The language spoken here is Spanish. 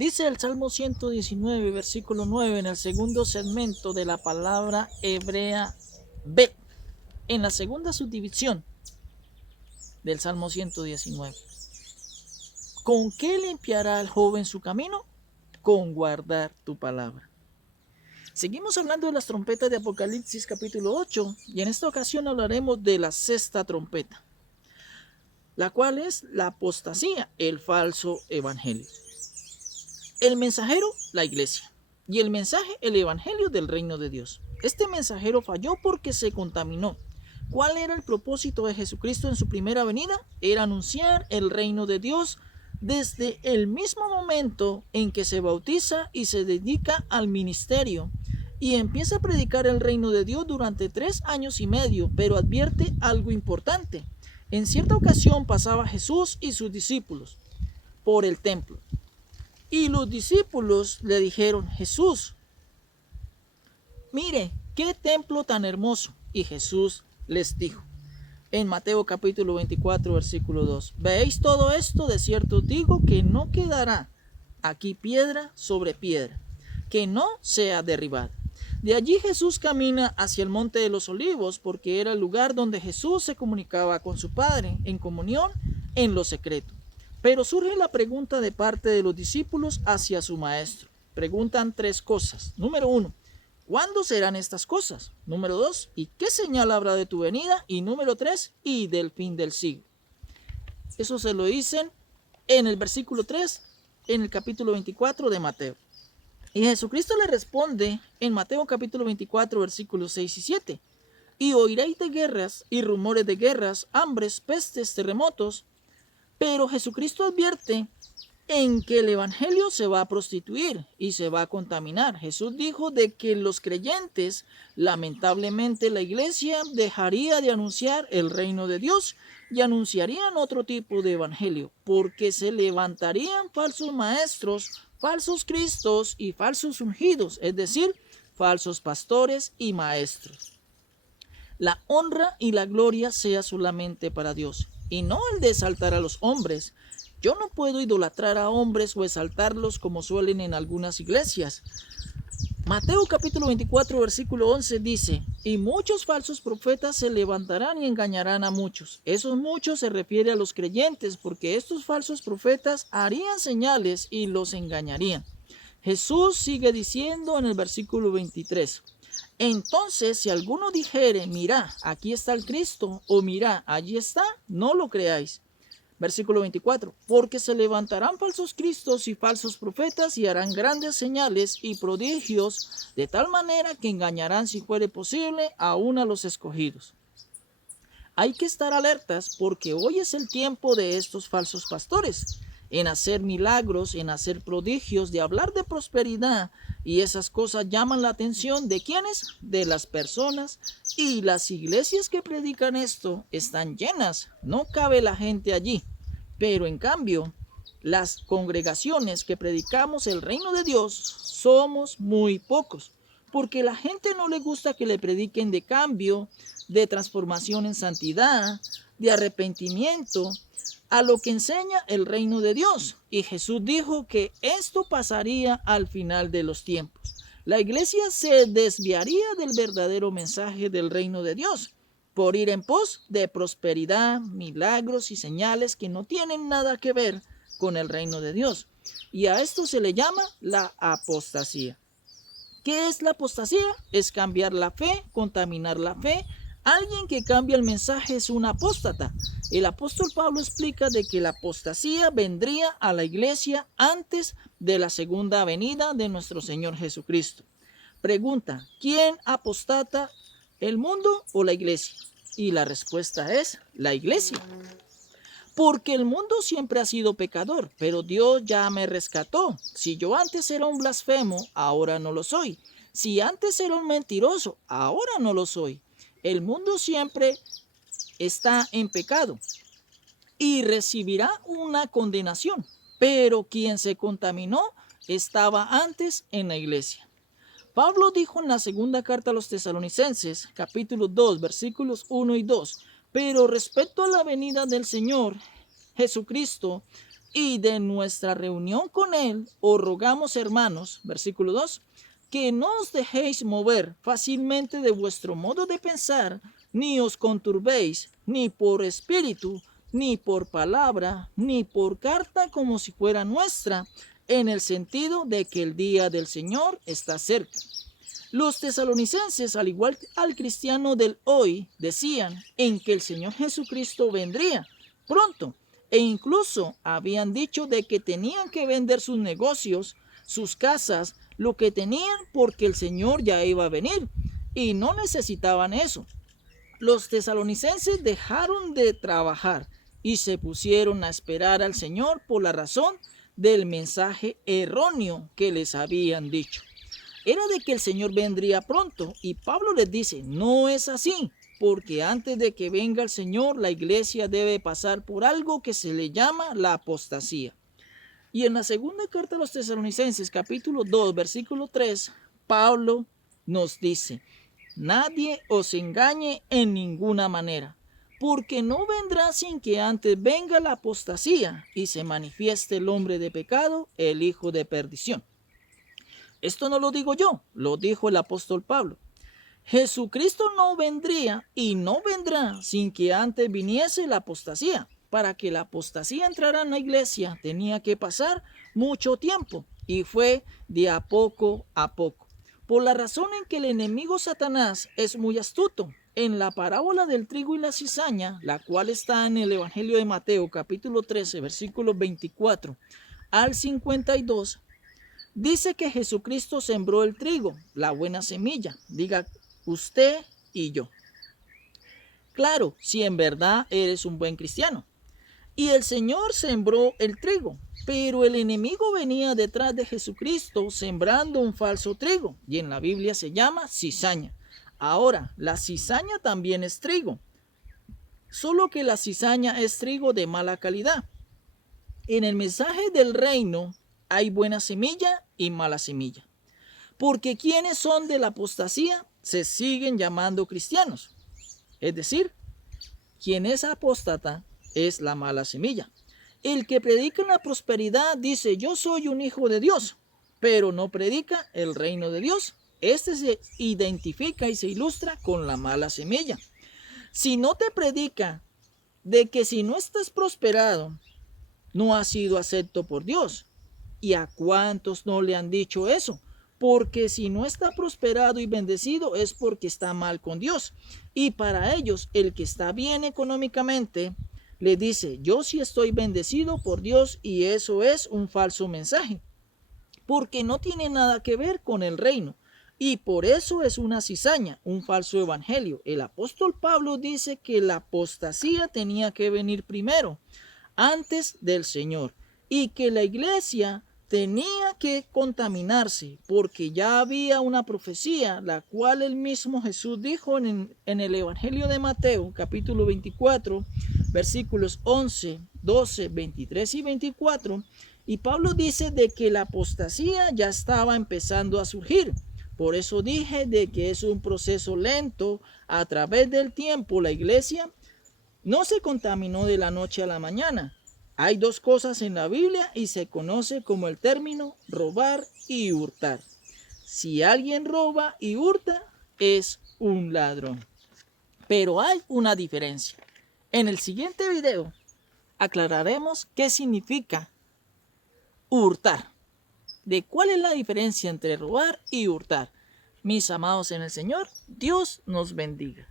Dice el Salmo 119, versículo 9, en el segundo segmento de la palabra hebrea Bet, en la segunda subdivisión del Salmo 119. ¿Con qué limpiará el joven su camino? Con guardar tu palabra. Seguimos hablando de las trompetas de Apocalipsis capítulo 8 y en esta ocasión hablaremos de la sexta trompeta, la cual es la apostasía, el falso evangelio. El mensajero, la iglesia, y el mensaje, el evangelio del reino de Dios. Este mensajero falló porque se contaminó. ¿Cuál era el propósito de Jesucristo en su primera venida? Era anunciar el reino de Dios desde el mismo momento en que se bautiza y se dedica al ministerio y empieza a predicar el reino de Dios durante 3 años y medio, pero advierte algo importante. En cierta ocasión pasaba Jesús y sus discípulos por el templo. Y los discípulos le dijeron, Jesús, mire, qué templo tan hermoso. Y Jesús les dijo, en Mateo capítulo 24, versículo 2, ¿veis todo esto? De cierto os digo que no quedará aquí piedra sobre piedra, que no sea derribada. De allí Jesús camina hacia el monte de los olivos, porque era el lugar donde Jesús se comunicaba con su Padre en comunión en lo secreto. Pero surge la pregunta de parte de los discípulos hacia su maestro. Preguntan 3 cosas. Número 1, ¿cuándo serán estas cosas? Número 2, ¿y qué señal habrá de tu venida? Y número 3, y del fin del siglo. Eso se lo dicen en el versículo 3, en el capítulo 24 de Mateo. Y Jesucristo le responde en Mateo capítulo 24, versículos 6 y 7. Y oiréis de guerras y rumores de guerras, hambres, pestes, terremotos. Pero Jesucristo advierte en que el evangelio se va a prostituir y se va a contaminar. Jesús dijo de que los creyentes, lamentablemente la iglesia, dejaría de anunciar el reino de Dios y anunciarían otro tipo de evangelio, porque se levantarían falsos maestros, falsos cristos y falsos ungidos, es decir, falsos pastores y maestros. La honra y la gloria sea solamente para Dios, y no el de exaltar a los hombres. Yo no puedo idolatrar a hombres o exaltarlos como suelen en algunas iglesias. Mateo capítulo 24, versículo 11 dice, y muchos falsos profetas se levantarán y engañarán a muchos. Esos muchos se refiere a los creyentes, porque estos falsos profetas harían señales y los engañarían. Jesús sigue diciendo en el versículo 23, entonces, si alguno dijere, mira, aquí está el Cristo, o mira, allí está, no lo creáis. Versículo 24, porque se levantarán falsos cristos y falsos profetas y harán grandes señales y prodigios, de tal manera que engañarán, si fuere posible, aún a los escogidos. Hay que estar alertas porque hoy es el tiempo de estos falsos pastores, en hacer milagros, en hacer prodigios, de hablar de prosperidad, y esas cosas llaman la atención de ¿quiénes? De las personas, y las iglesias que predican esto están llenas, no cabe la gente allí, pero en cambio las congregaciones que predicamos el reino de Dios somos muy pocos, porque la gente no le gusta que le prediquen de cambio, de transformación en santidad, de arrepentimiento, a lo que enseña el reino de Dios. Y Jesús dijo que esto pasaría al final de los tiempos. La iglesia se desviaría del verdadero mensaje del reino de Dios por ir en pos de prosperidad, milagros y señales que no tienen nada que ver con el reino de Dios. Y a esto se le llama la apostasía. ¿Qué es la apostasía? Es cambiar la fe, contaminar la fe. Alguien que cambia el mensaje es un apóstata. El apóstol Pablo explica de que la apostasía vendría a la iglesia antes de la segunda venida de nuestro Señor Jesucristo. Pregunta, ¿quién apostata, el mundo o la iglesia? Y la respuesta es la iglesia. Porque el mundo siempre ha sido pecador, pero Dios ya me rescató. Si yo antes era un blasfemo, ahora no lo soy. Si antes era un mentiroso, ahora no lo soy. El mundo siempre está en pecado y recibirá una condenación, pero quien se contaminó estaba antes en la iglesia. Pablo dijo en la segunda carta a los Tesalonicenses, capítulo 2, versículos 1 y 2, pero respecto a la venida del Señor Jesucristo, y de nuestra reunión con Él, os rogamos, hermanos, versículo 2, que no os dejéis mover fácilmente de vuestro modo de pensar, ni os conturbéis, ni por espíritu, ni por palabra, ni por carta como si fuera nuestra, en el sentido de que el día del Señor está cerca. Los tesalonicenses, al igual al cristiano del hoy, decían en que el Señor Jesucristo vendría pronto, e incluso habían dicho de que tenían que vender sus negocios, sus casas, lo que tenían, porque el Señor ya iba a venir y no necesitaban eso. Los tesalonicenses dejaron de trabajar y se pusieron a esperar al Señor por la razón del mensaje erróneo que les habían dicho. Era de que el Señor vendría pronto, y Pablo les dice, no es así, porque antes de que venga el Señor, la iglesia debe pasar por algo que se le llama la apostasía. Y en la segunda carta a los tesalonicenses, capítulo 2, versículo 3, Pablo nos dice, nadie os engañe en ninguna manera, porque no vendrá sin que antes venga la apostasía y se manifieste el hombre de pecado, el hijo de perdición. Esto no lo digo yo, lo dijo el apóstol Pablo. Jesucristo no vendría y no vendrá sin que antes viniese la apostasía. Para que la apostasía entrara en la iglesia tenía que pasar mucho tiempo y fue de a poco a poco. Por la razón en que el enemigo Satanás es muy astuto. En la parábola del trigo y la cizaña, la cual está en el Evangelio de Mateo, capítulo 13, versículos 24 al 52, dice que Jesucristo sembró el trigo, la buena semilla, diga usted y yo. Claro, si en verdad eres un buen cristiano. Y el Señor sembró el trigo, pero el enemigo venía detrás de Jesucristo sembrando un falso trigo, y en la Biblia se llama cizaña. Ahora, la cizaña también es trigo, solo que la cizaña es trigo de mala calidad. En el mensaje del reino hay buena semilla y mala semilla. Porque quienes son de la apostasía se siguen llamando cristianos. Es decir, quien es apóstata es la mala semilla. El que predica la prosperidad dice, yo soy un hijo de Dios, pero no predica el reino de Dios. Este se identifica y se ilustra con la mala semilla. Si no te predica de que si no estás prosperado, no has sido acepto por Dios. ¿Y a cuántos no le han dicho eso? Porque si no está prosperado y bendecido es porque está mal con Dios. Y para ellos, el que está bien económicamente, le dice, yo sí estoy bendecido por Dios, y eso es un falso mensaje. Porque no tiene nada que ver con el reino. Y por eso es una cizaña, un falso evangelio. El apóstol Pablo dice que la apostasía tenía que venir primero, antes del Señor, y que la iglesia tenía que contaminarse, porque ya había una profecía, la cual el mismo Jesús dijo en el Evangelio de Mateo, capítulo 24, versículos 11, 12, 23 y 24, y Pablo dice de que la apostasía ya estaba empezando a surgir. Por eso dije de que es un proceso lento. A través del tiempo la iglesia no se contaminó de la noche a la mañana. Hay dos cosas en la Biblia y se conoce como el término robar y hurtar. Si alguien roba y hurta, es un ladrón. Pero hay una diferencia. En el siguiente video aclararemos qué significa hurtar. De cuál es la diferencia entre robar y hurtar. Mis amados en el Señor, Dios nos bendiga.